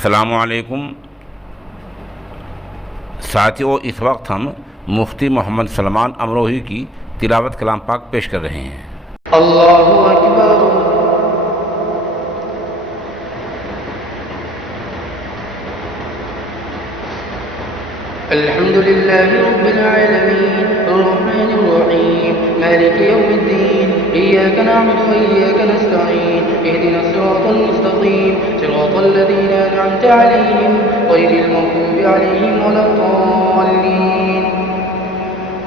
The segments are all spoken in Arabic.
अस्सलामुअलैकुम साथियों, इस वक्त हम मुफ्ती मोहम्मद सलमान अमरोही की तिलावत कलाम पाक पेश कर रहे हैं। अल्लाहु अकबर। अल्हम्दुलिल्लाहि रब्बिल आलमीन अर्रहमानिर रहीम मालिकि यौमिद्दीन इय्याका नअबुदु व इय्याका नस्तईन इहदिनस सिरातल मुस्तकीम सिरातल लज़ीना अन'अमता अलैहिम गैरिल मग़्दूबि अलैहिम वलद्दाल्लीन।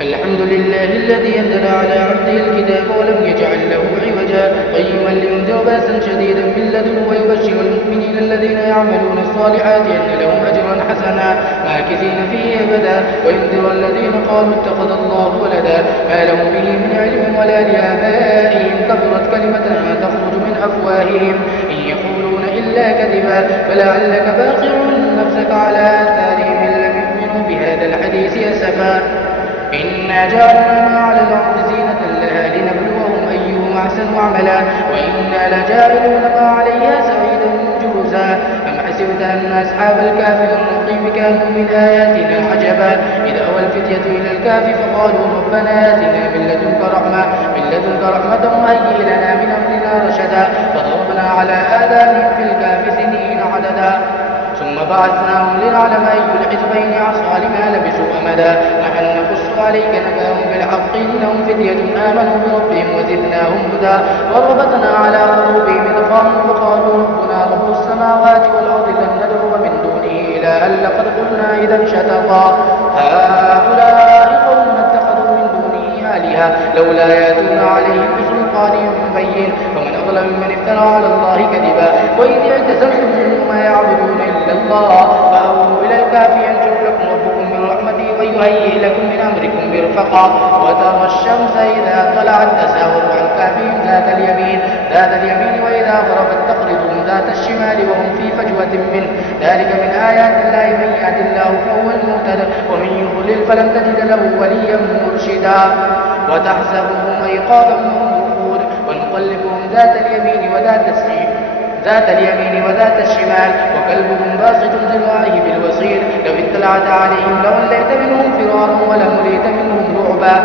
الحمد لله الذي أنزل على عبده الكتاب ولم يجعل له عوجا قيما لينذر بأسا شديدا من لدنه ويبشر المؤمنين الذين يعملون الصالحات أن لهم أجرا حسنا ماكثين فيه أبدا وينذر الذين قالوا اتخذ الله ولدا ما لهم به من علم ولا لآبائهم كبرت كلمة تخرج من أفواههم إن يقولون إلا كذبا فلعلك باخع نفسك على آثارهم إن لم يؤمنوا بهذا الحديث أسفا إنا جعلنا ما على الأرض زينة لها لنبلوهم أيهم أحسن عملا وإنا لجاعلون ما عليها سعيدا جرزا أم حسبت أن أصحاب الكهف والرقيم كانوا من آياتنا عجبا إذ أوى الفتية إلى الكهف فقالوا ربنا آتنا من لدنك رحمة وهيئ لنا من أمرنا رشدا فضربنا على آذانهم في الكهف سنين عددا ثم بعثناهم لنعلم أي الحزبين أحصى لما لبثوا أمدا نحن نقص عليك نبأهم بالحق إنهم فتية آمنوا بربهم وزدناهم هدى وربطنا على قلوبهم إذ قاموا فقالوا ربنا رب السماوات والأرض لن ندعو من دونه إلها لقد قلنا إذا شططا هؤلاء قوم اتخذوا من دونه آلهة لولا يأتون عليهم بسلطان بين ومن أظلم ممن افترى على الله كذبا وإذ اعتزلتموهم ما يعبدون إلا الله فأووا إلى الكهف ينشر لكم ربكم من رحمته ويهيئ لكم من أمركم مرفقا وترى الشمس إذا طلعت تساور عن كهفهم ذات اليمين وإذا غربت تقرضهم ذات الشمال وهم في فجوة منه ذلك من آيات الله من يهد الله فهو المهتد ومن يضلل فلن تجد له وليا مرشدا وتحسبهم أيقاظا وهم رقود ونقلبهم ذات اليمين وذات الشمال وكلبهم باسط ذراعيه بالوصيد لو اطلعت عليهم لوليت منهم فرارا ولمليت منهم رعبا